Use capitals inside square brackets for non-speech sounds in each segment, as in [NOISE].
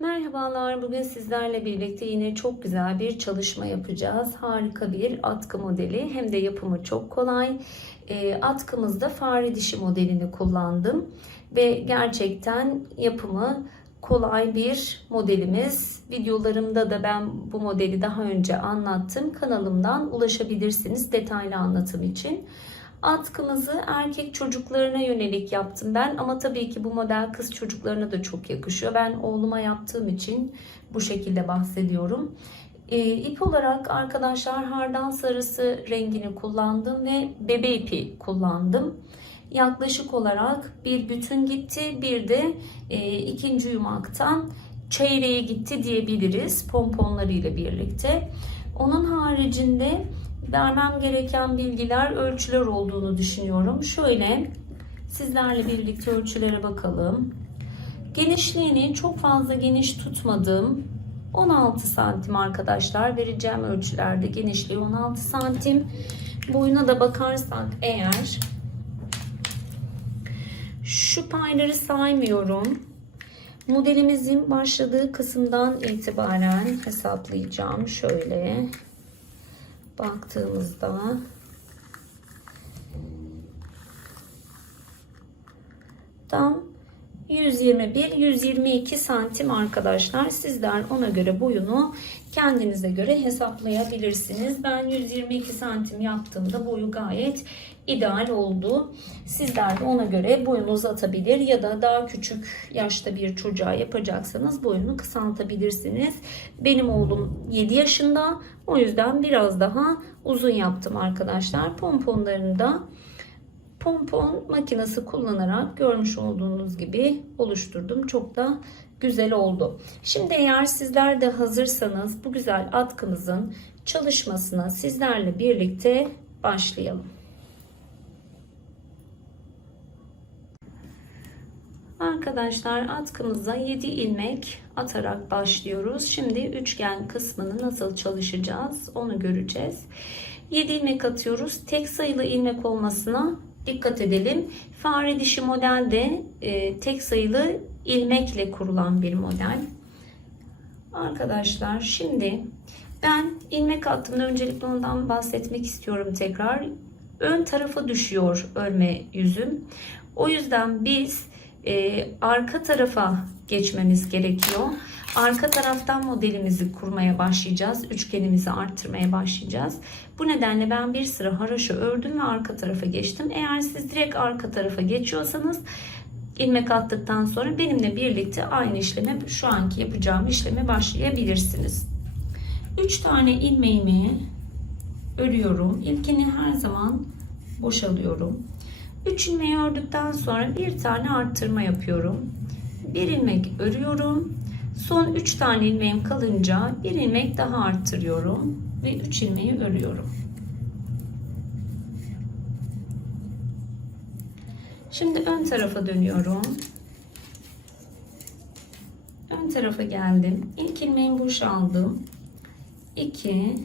Merhabalar, bugün sizlerle birlikte yine çok güzel bir çalışma yapacağız. Harika bir atkı modeli, hem de yapımı çok kolay. E, atkımızda fare dişi modelini kullandım ve gerçekten yapımı kolay bir modelimiz. Videolarımda da ben bu modeli daha önce anlattım. Kanalımdan ulaşabilirsiniz detaylı anlatım için. Atkımızı erkek çocuklarına yönelik yaptım ben ama tabii ki bu model kız çocuklarına da çok yakışıyor. Ben oğluma yaptığım için bu şekilde bahsediyorum. E, ip olarak arkadaşlar hardan sarısı rengini kullandım ve bebe ipi kullandım. Yaklaşık olarak bir bütün gitti bir de e, ikinci yumaktan çeyreğe gitti diyebiliriz pomponlarıyla birlikte. Onun haricinde vermem gereken bilgiler, ölçüler olduğunu düşünüyorum. Şöyle sizlerle birlikte ölçülere bakalım. Genişliğini çok fazla geniş tutmadım. 16 santim arkadaşlar vereceğim ölçülerde genişliği 16 santim. Boyuna da bakarsak eğer şu payları saymıyorum. Modelimizin başladığı kısımdan itibaren hesaplayacağım. Şöyle baktığımızda tam 121-122 santim arkadaşlar. Sizler ona göre boyunu kendinize göre hesaplayabilirsiniz. Ben 122 santim yaptığımda boyu gayet ideal oldu. Sizler de ona göre boyunu uzatabilir ya da daha küçük yaşta bir çocuğa yapacaksanız boyunu kısaltabilirsiniz. Benim oğlum 7 yaşında. O yüzden biraz daha uzun yaptım arkadaşlar. Pomponlarını da pompon makinesi kullanarak görmüş olduğunuz gibi oluşturdum. Çok da güzel oldu. Şimdi eğer sizler de hazırsanız bu güzel atkımızın çalışmasına sizlerle birlikte başlayalım. Arkadaşlar atkımıza 7 ilmek atarak başlıyoruz. Şimdi üçgen kısmını nasıl çalışacağız onu göreceğiz. 7 ilmek atıyoruz. Tek sayılı ilmek olmasına dikkat edelim. Fare dişi modelde e, tek sayılı ilmekle kurulan bir model. Arkadaşlar şimdi ben ilmek attığımda öncelikle ondan bahsetmek istiyorum tekrar. Ön tarafa düşüyor örme yüzüm. O yüzden biz e, arka tarafa geçmemiz gerekiyor. Arka taraftan modelimizi kurmaya başlayacağız. Üçgenimizi arttırmaya başlayacağız. Bu nedenle ben bir sıra haraşo ördüm ve arka tarafa geçtim. Eğer siz direkt arka tarafa geçiyorsanız ilmek attıktan sonra benimle birlikte aynı işleme şu anki yapacağım işleme başlayabilirsiniz. 3 tane ilmeğimi örüyorum. İlkini her zaman boşalıyorum. 3 ilmeği ördükten sonra bir tane arttırma yapıyorum. Bir ilmek örüyorum. Son 3 tane ilmeğim kalınca bir ilmek daha arttırıyorum ve 3 ilmeği örüyorum. Şimdi ön tarafa dönüyorum. Ön tarafa geldim. İlk ilmeğimi boşaldım. 2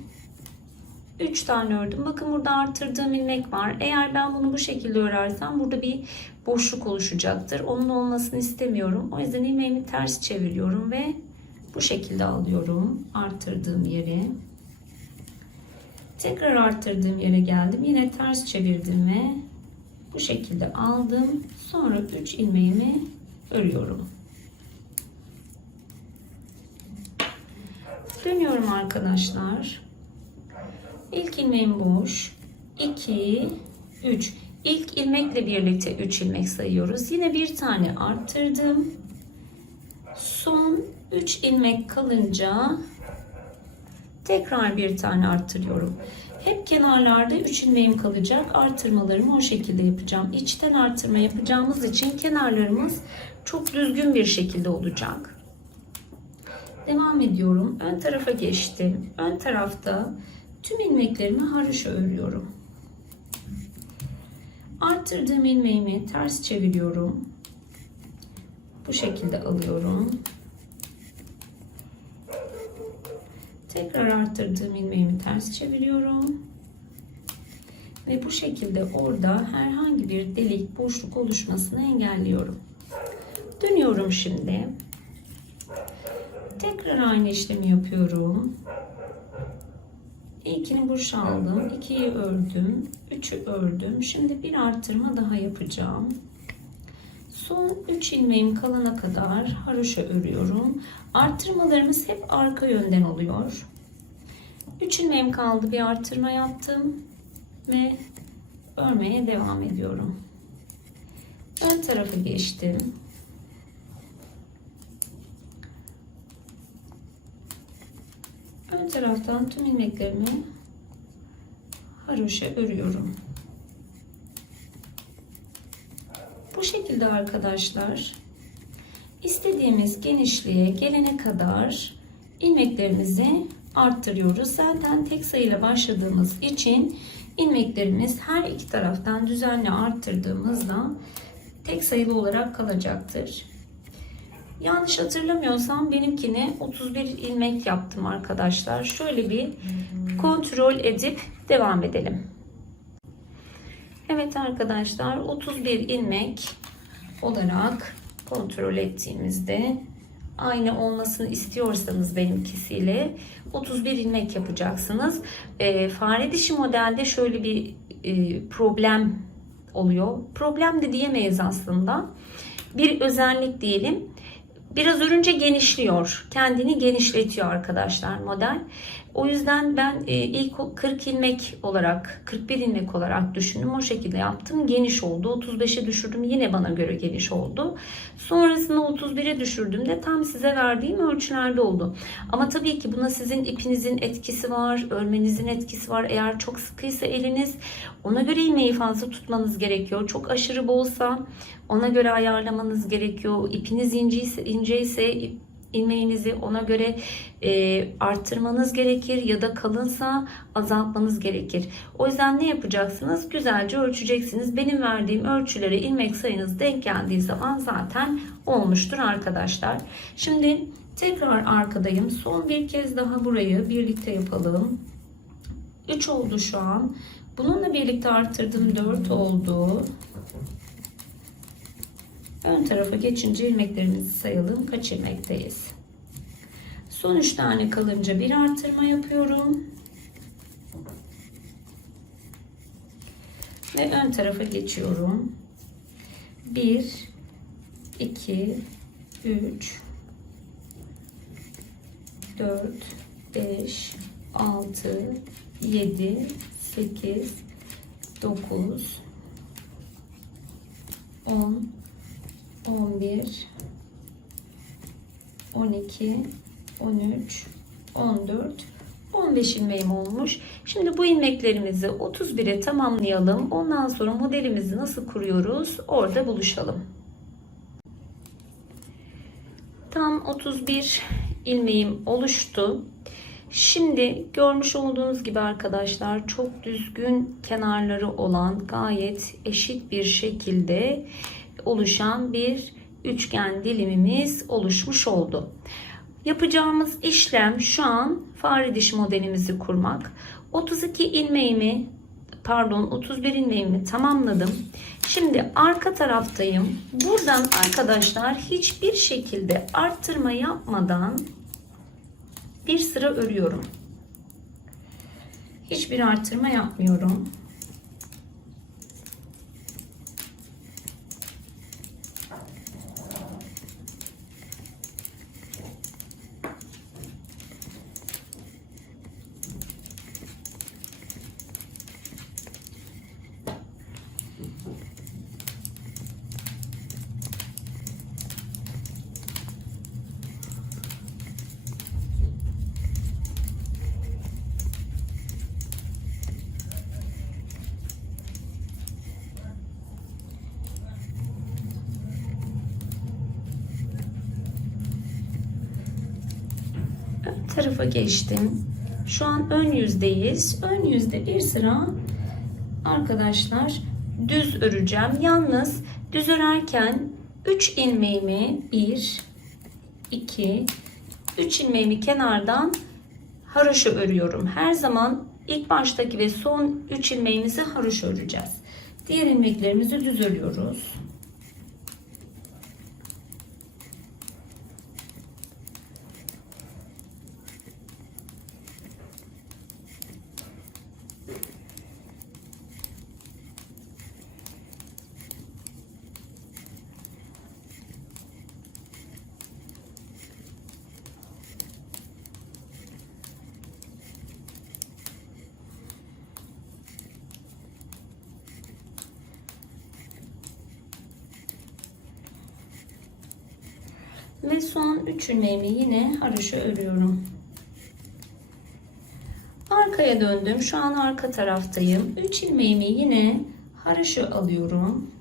3 tane ördüm. Bakın burada arttırdığım ilmek var. Eğer ben bunu bu şekilde örersem burada bir boşluk oluşacaktır. Onun olmasını istemiyorum. O yüzden ilmeğimi ters çeviriyorum ve bu şekilde alıyorum arttırdığım yeri. Tekrar arttırdığım yere geldim. Yine ters çevirdim ve bu şekilde aldım. Sonra 3 ilmeğimi örüyorum. Dönüyorum arkadaşlar. İlk ilmeğim boş. 2 3 İlk ilmekle birlikte 3 ilmek sayıyoruz. Yine bir tane arttırdım. Son 3 ilmek kalınca tekrar bir tane arttırıyorum. Hep kenarlarda 3 ilmeğim kalacak. Artırmalarımı o şekilde yapacağım. İçten artırma yapacağımız için kenarlarımız çok düzgün bir şekilde olacak. Devam ediyorum. Ön tarafa geçtim. Ön tarafta tüm ilmeklerimi haroşa örüyorum. Arttırdığım ilmeğimi ters çeviriyorum. Bu şekilde alıyorum. Tekrar arttırdığım ilmeğimi ters çeviriyorum. Ve bu şekilde orada herhangi bir delik, boşluk oluşmasını engelliyorum. Dönüyorum şimdi. Tekrar aynı işlemi yapıyorum. İlkini boşaldım. ikiyi ördüm. Üçü ördüm. Şimdi bir artırma daha yapacağım. Son 3 ilmeğim kalana kadar haroşa örüyorum. Arttırmalarımız hep arka yönden oluyor. 3 ilmeğim kaldı. Bir artırma yaptım ve örmeye devam ediyorum. Ön tarafı geçtim. Ön taraftan tüm ilmeklerimi haroşa örüyorum. Bu şekilde arkadaşlar istediğimiz genişliğe gelene kadar ilmeklerimizi arttırıyoruz. Zaten tek sayıyla başladığımız için ilmeklerimiz her iki taraftan düzenli arttırdığımızda tek sayılı olarak kalacaktır. Yanlış hatırlamıyorsam benimkini 31 ilmek yaptım arkadaşlar. Şöyle bir kontrol edip devam edelim. Evet arkadaşlar 31 ilmek olarak kontrol ettiğimizde aynı olmasını istiyorsanız benimkisiyle 31 ilmek yapacaksınız. E, fare dişi modelde şöyle bir e, problem oluyor. Problem de diyemeyiz aslında. Bir özellik diyelim. Biraz örünce genişliyor. Kendini genişletiyor arkadaşlar model. O yüzden ben e, ilk 40 ilmek olarak 41 ilmek olarak düşündüm. O şekilde yaptım. Geniş oldu. 35'e düşürdüm. Yine bana göre geniş oldu. Sonrasında 31'e düşürdüğümde tam size verdiğim ölçülerde oldu. Ama tabii ki buna sizin ipinizin etkisi var. Örmenizin etkisi var. Eğer çok sıkıysa eliniz ona göre ilmeği fazla tutmanız gerekiyor. Çok aşırı bolsa ona göre ayarlamanız gerekiyor. İpiniz inceyse, inceyse ilmeğinizi ona göre e, arttırmanız gerekir ya da kalınsa azaltmanız gerekir. O yüzden ne yapacaksınız? Güzelce ölçeceksiniz. Benim verdiğim ölçülere ilmek sayınız denk geldiği zaman zaten olmuştur arkadaşlar. Şimdi tekrar arkadayım. Son bir kez daha burayı birlikte yapalım. 3 oldu şu an. Bununla birlikte arttırdım 4 oldu. Ön tarafa geçince ilmeklerimizi sayalım. Kaç ilmekteyiz? Son 3 tane kalınca bir artırma yapıyorum. Ve ön tarafa geçiyorum. 1 2 3 4 5 6 7 8 9 10 11 12 13 14 15 ilmeğim olmuş. Şimdi bu ilmeklerimizi 31'e tamamlayalım. Ondan sonra modelimizi nasıl kuruyoruz orada buluşalım. Tam 31 ilmeğim oluştu. Şimdi görmüş olduğunuz gibi arkadaşlar çok düzgün kenarları olan gayet eşit bir şekilde oluşan bir üçgen dilimimiz oluşmuş oldu. Yapacağımız işlem şu an fare diş modelimizi kurmak. 32 ilmeğimi pardon 31 ilmeğimi tamamladım. Şimdi arka taraftayım. Buradan arkadaşlar hiçbir şekilde arttırma yapmadan bir sıra örüyorum. Hiçbir arttırma yapmıyorum. ön tarafa geçtim. Şu an ön yüzdeyiz. Ön yüzde bir sıra arkadaşlar düz öreceğim. Yalnız düz örerken 3 ilmeğimi 1 2 3 ilmeğimi kenardan haroşa örüyorum. Her zaman ilk baştaki ve son 3 ilmeğimizi haroşa öreceğiz. Diğer ilmeklerimizi düz örüyoruz. Ve son 3 ilmeğimi yine haroşa örüyorum. Arkaya döndüm. Şu an arka taraftayım. 3 ilmeğimi yine haroşa alıyorum.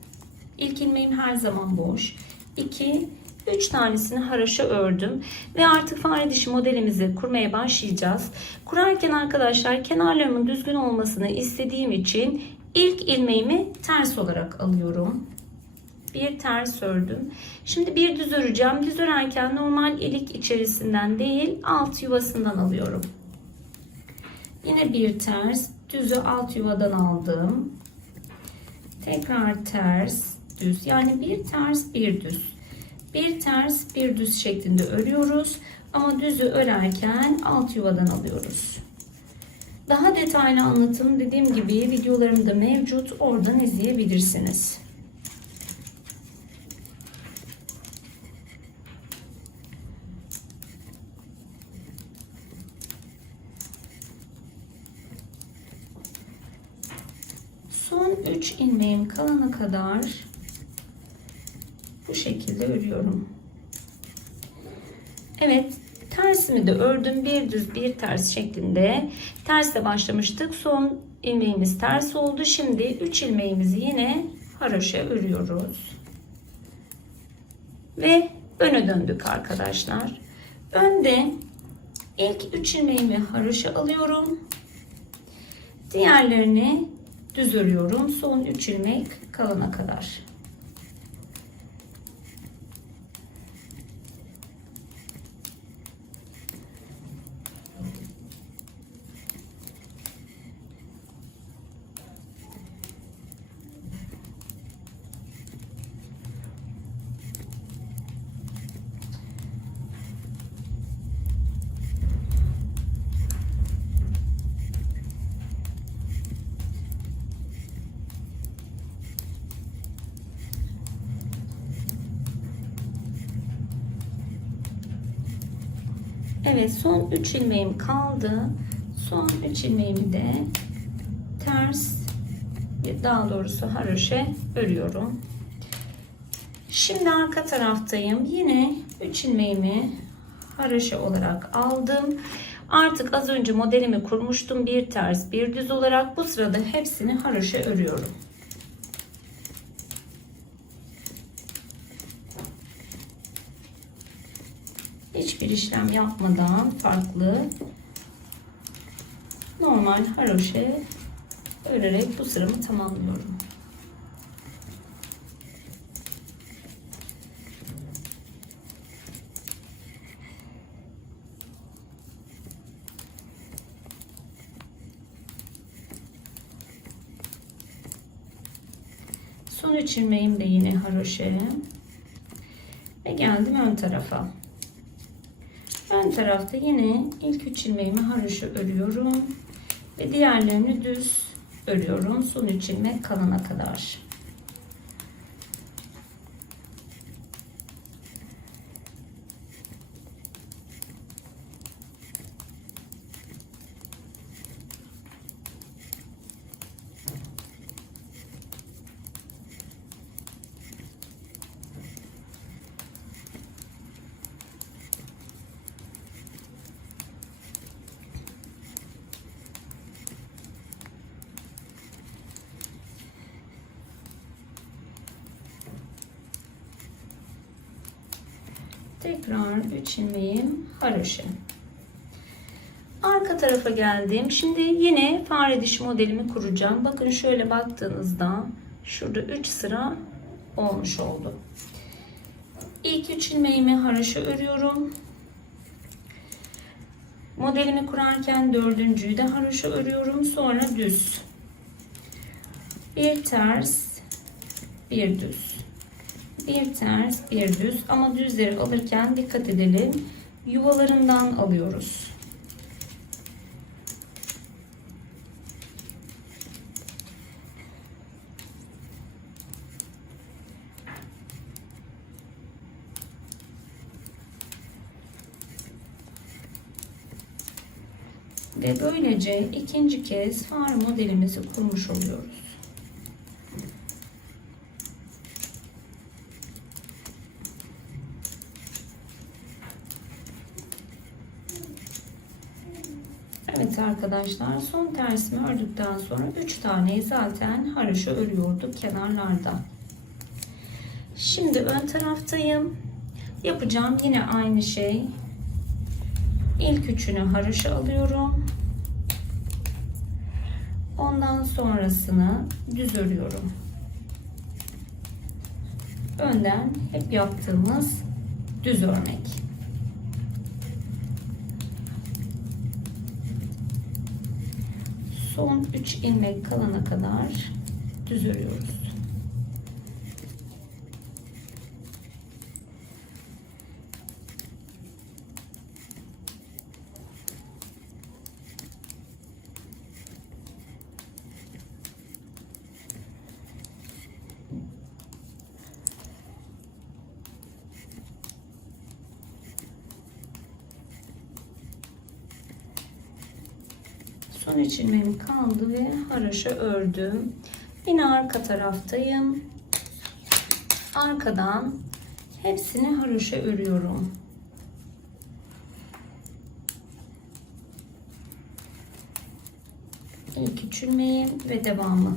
İlk ilmeğim her zaman boş. 2 3 tanesini haroşa ördüm ve artık fare dişi modelimizi kurmaya başlayacağız. Kurarken arkadaşlar kenarlarımın düzgün olmasını istediğim için ilk ilmeğimi ters olarak alıyorum. Bir ters ördüm. Şimdi bir düz öreceğim. Düz örerken normal ilik içerisinden değil alt yuvasından alıyorum. Yine bir ters düzü alt yuvadan aldım. Tekrar ters düz yani bir ters bir düz bir ters bir düz şeklinde örüyoruz ama düzü örerken alt yuvadan alıyoruz daha detaylı anlatım dediğim gibi videolarımda mevcut oradan izleyebilirsiniz son 3 ilmeğim kalana kadar bu şekilde örüyorum. Evet tersimi de ördüm. Bir düz bir ters şeklinde. Tersle başlamıştık. Son ilmeğimiz ters oldu. Şimdi 3 ilmeğimizi yine haroşa örüyoruz. Ve öne döndük arkadaşlar. Önde ilk 3 ilmeğimi haroşa alıyorum. Diğerlerini düz örüyorum. Son 3 ilmek kalana kadar. Evet son 3 ilmeğim kaldı. Son 3 ilmeğimi de ters daha doğrusu haroşe örüyorum. Şimdi arka taraftayım. Yine 3 ilmeğimi haroşe olarak aldım. Artık az önce modelimi kurmuştum. Bir ters bir düz olarak. Bu sırada hepsini haroşe örüyorum. Hiçbir işlem yapmadan farklı normal haroşe örerek bu sıramı tamamlıyorum. Son üç ilmeğim de yine haroşe ve geldim ön tarafa. Ön tarafta yine ilk üç ilmeğimi haroşa örüyorum ve diğerlerini düz örüyorum son üç ilmek kalana kadar. Tekrar 3 ilmeğim haroşa. Arka tarafa geldim. Şimdi yine fare dişi modelimi kuracağım. Bakın şöyle baktığınızda şurada 3 sıra olmuş oldu. İlk 3 ilmeğimi haroşa örüyorum. Modelimi kurarken dördüncüyü de haroşa örüyorum. Sonra düz. Bir ters, bir düz bir ters bir düz ama düzleri alırken dikkat edelim yuvalarından alıyoruz ve böylece ikinci kez far modelimizi kurmuş oluyoruz. Arkadaşlar son tersimi ördükten sonra 3 tane zaten haroşa örüyorduk kenarlarda. Şimdi ön taraftayım. Yapacağım yine aynı şey. İlk üçünü haroşa alıyorum. Ondan sonrasını düz örüyorum. Önden hep yaptığımız düz örnek. Son 3 ilmek kalana kadar düz örüyoruz. Son ilmeğim kaldı ve haroşa ördüm. Yine arka taraftayım. Arkadan hepsini haroşa örüyorum. İlk üç ve devamı.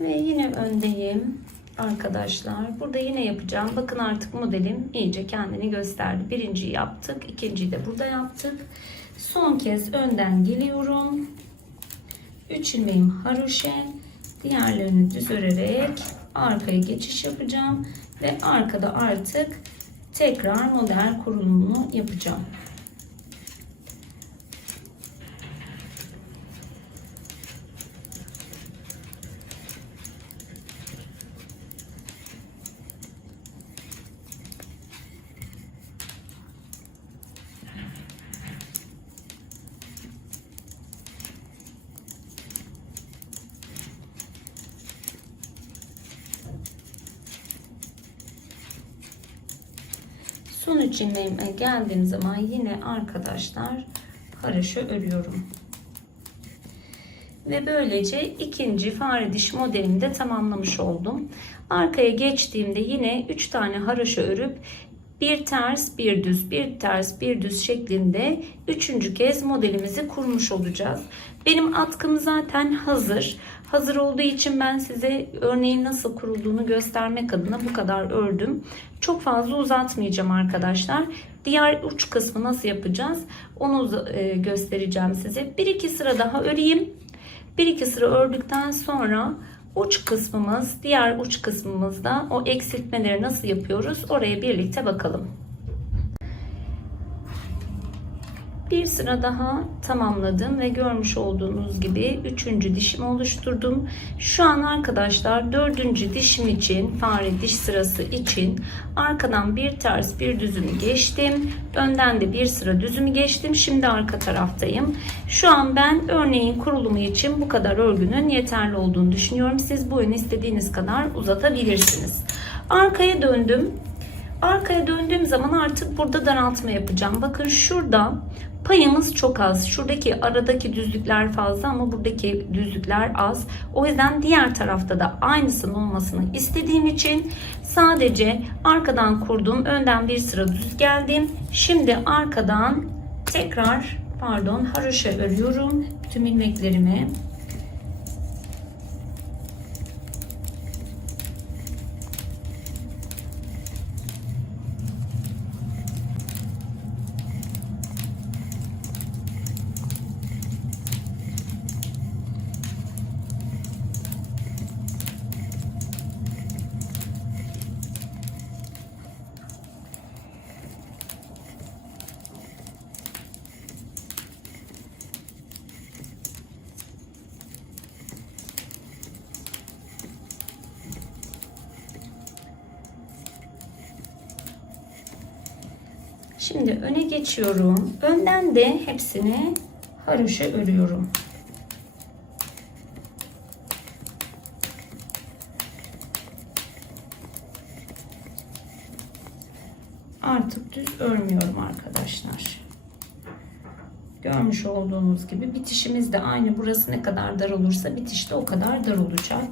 Ve yine öndeyim arkadaşlar. Burada yine yapacağım. Bakın artık modelim iyice kendini gösterdi. Birinciyi yaptık. ikinciyi de burada yaptık. Son kez önden geliyorum. 3 ilmeğim haroşe. Diğerlerini düz örerek arkaya geçiş yapacağım. Ve arkada artık tekrar model kurulumunu yapacağım. İlmeğime geldiğim zaman yine arkadaşlar haroşa örüyorum. Ve böylece ikinci fare diş modelimi de tamamlamış oldum. Arkaya geçtiğimde yine 3 tane haroşa örüp bir ters bir düz bir ters bir düz şeklinde üçüncü kez modelimizi kurmuş olacağız. Benim atkım zaten hazır. Hazır olduğu için ben size örneğin nasıl kurulduğunu göstermek adına bu kadar ördüm. Çok fazla uzatmayacağım arkadaşlar. Diğer uç kısmı nasıl yapacağız onu e, göstereceğim size. Bir iki sıra daha öreyim. Bir iki sıra ördükten sonra uç kısmımız, diğer uç kısmımızda o eksiltmeleri nasıl yapıyoruz oraya birlikte bakalım. Bir sıra daha tamamladım ve görmüş olduğunuz gibi üçüncü dişimi oluşturdum. Şu an arkadaşlar dördüncü dişim için fare diş sırası için arkadan bir ters bir düzümü geçtim. Önden de bir sıra düzümü geçtim. Şimdi arka taraftayım. Şu an ben örneğin kurulumu için bu kadar örgünün yeterli olduğunu düşünüyorum. Siz bu istediğiniz kadar uzatabilirsiniz. Arkaya döndüm. Arkaya döndüğüm zaman artık burada daraltma yapacağım. Bakın şurada payımız çok az. Şuradaki aradaki düzlükler fazla ama buradaki düzlükler az. O yüzden diğer tarafta da aynısının olmasını istediğim için sadece arkadan kurdum. Önden bir sıra düz geldim. Şimdi arkadan tekrar pardon haroşa örüyorum. Tüm ilmeklerimi Şimdi öne geçiyorum. Önden de hepsini haroşa örüyorum. Artık düz örmüyorum arkadaşlar. Görmüş olduğunuz gibi bitişimiz de aynı. Burası ne kadar dar olursa bitiş de o kadar dar olacak.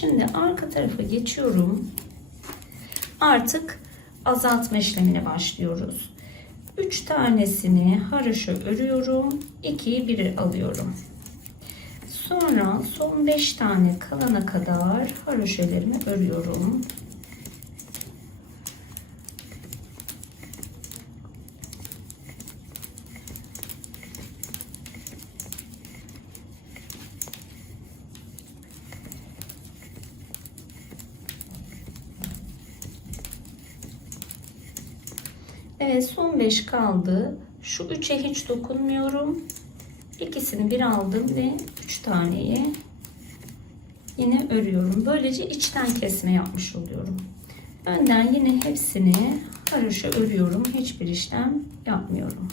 Şimdi arka tarafa geçiyorum. Artık azaltma işlemine başlıyoruz. 3 tanesini haroşa örüyorum. 2'yi biri alıyorum. Sonra son 5 tane kalana kadar haroşelerimi örüyorum. Evet son 5 kaldı. Şu 3'e hiç dokunmuyorum. İkisini bir aldım ve 3 taneyi yine örüyorum. Böylece içten kesme yapmış oluyorum. Önden yine hepsini haroşa örüyorum. Hiçbir işlem yapmıyorum.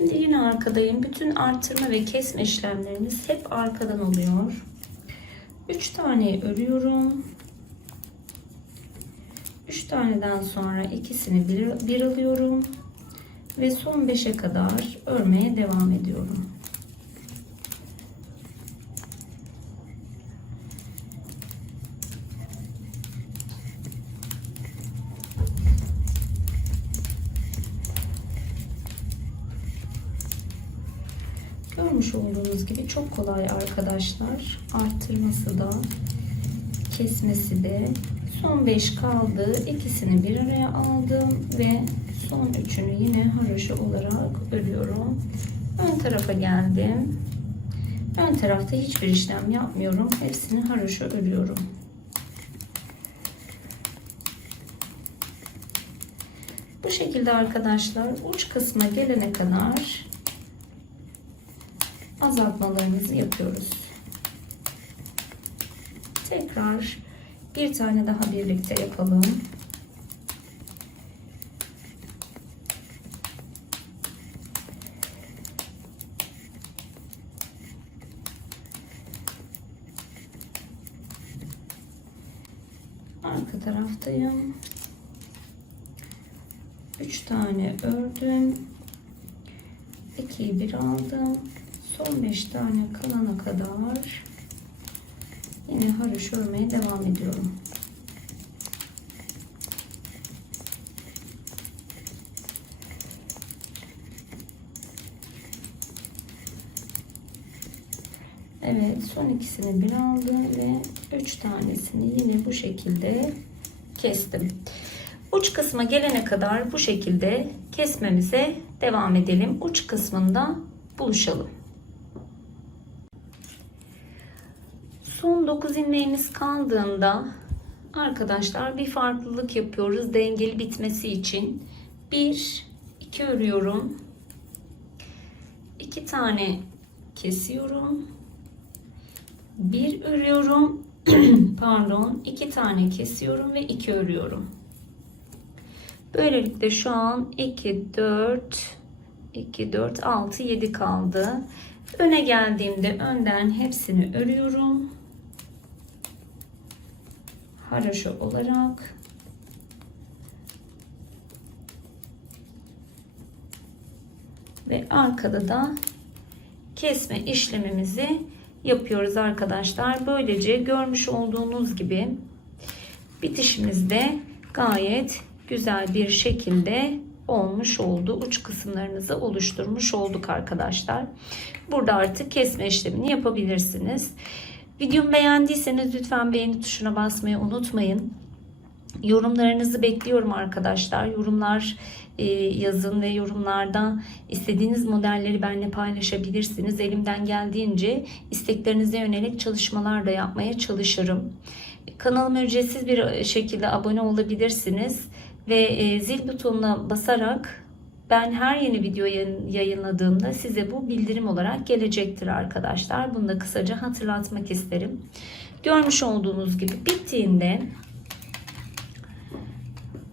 Şimdi yine arkadayım. Bütün artırma ve kesme işlemlerimiz hep arkadan oluyor. 3 tane örüyorum. 3 taneden sonra ikisini bir, bir alıyorum. Ve son 5'e kadar örmeye devam ediyorum. Görmüş olduğunuz gibi çok kolay arkadaşlar. Arttırması da kesmesi de. Son 5 kaldı. İkisini bir araya aldım ve son üçünü yine haroşa olarak örüyorum. Ön tarafa geldim. Ön tarafta hiçbir işlem yapmıyorum. Hepsini haroşa örüyorum. Bu şekilde arkadaşlar uç kısma gelene kadar azaltmalarımızı yapıyoruz. Tekrar bir tane daha birlikte yapalım. Arka taraftayım. 3 tane ördüm. 2'yi bir aldım. Son 5 tane kalana kadar yine haroş örmeye devam ediyorum. Evet son ikisini bir aldım ve 3 tanesini yine bu şekilde kestim. Uç kısma gelene kadar bu şekilde kesmemize devam edelim. Uç kısmında buluşalım. Son 9 ilmeğimiz kaldığında arkadaşlar bir farklılık yapıyoruz dengeli bitmesi için. 1 2 örüyorum. 2 tane kesiyorum. 1 örüyorum. [CLEARS THROAT] Pardon, 2 tane kesiyorum ve 2 örüyorum. Böylelikle şu an 2 4 2 4 6 7 kaldı. Öne geldiğimde önden hepsini örüyorum haroşa olarak ve arkada da kesme işlemimizi yapıyoruz arkadaşlar. Böylece görmüş olduğunuz gibi Bitişimiz de gayet güzel bir şekilde olmuş oldu. Uç kısımlarınızı oluşturmuş olduk arkadaşlar. Burada artık kesme işlemini yapabilirsiniz. Videomu beğendiyseniz lütfen beğeni tuşuna basmayı unutmayın. Yorumlarınızı bekliyorum arkadaşlar. Yorumlar e, yazın ve yorumlarda istediğiniz modelleri benimle paylaşabilirsiniz. Elimden geldiğince isteklerinize yönelik çalışmalar da yapmaya çalışırım. Kanalıma ücretsiz bir şekilde abone olabilirsiniz ve e, zil butonuna basarak ben her yeni video yayın- yayınladığımda size bu bildirim olarak gelecektir arkadaşlar. Bunu da kısaca hatırlatmak isterim. Görmüş olduğunuz gibi bittiğinde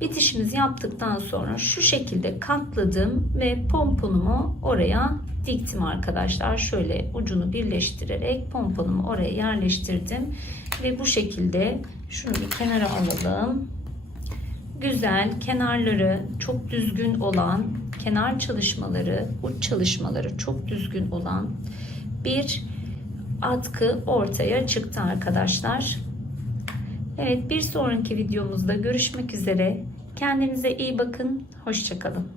bitişimizi yaptıktan sonra şu şekilde katladım ve pomponumu oraya diktim arkadaşlar. Şöyle ucunu birleştirerek pomponumu oraya yerleştirdim ve bu şekilde şunu bir kenara alalım. Güzel kenarları çok düzgün olan kenar çalışmaları, uç çalışmaları çok düzgün olan bir atkı ortaya çıktı arkadaşlar. Evet bir sonraki videomuzda görüşmek üzere. Kendinize iyi bakın. Hoşçakalın.